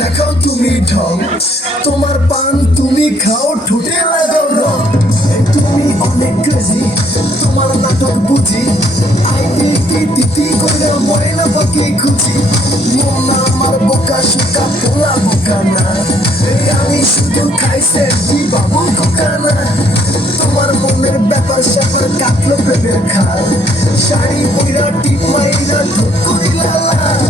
দেখাও তুমি ঢং, তোমার পান তুমি খাও, ঠোঁটে লাগাও রং। তুমি অনেক ক্রেজি, তোমার নাটক বুঝি, আইতে কি তিতি কইরা ময়না পাখি খুঁজি। মন আমার বোকা শোকা পোলা বোকা না, আমি শুধু খাইছে কি বাবু কোকা না। তোমার মনের ব্যাপার স্যাপার কাটলো প্রেমের খাল, শাড়ি পইরা টিপ মাইরা ঢুক করিলা লাল।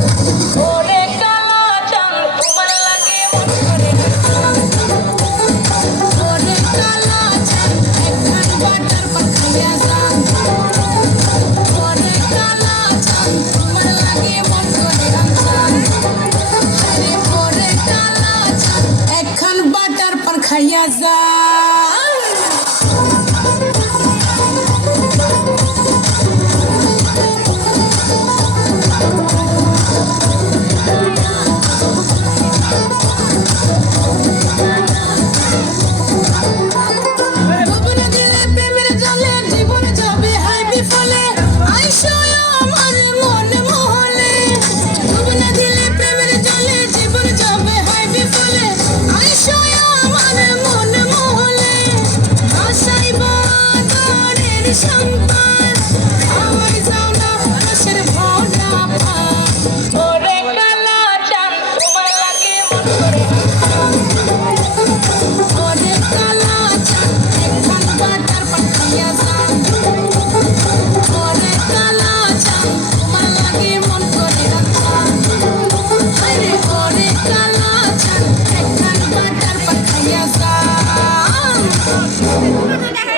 খাইয়া যা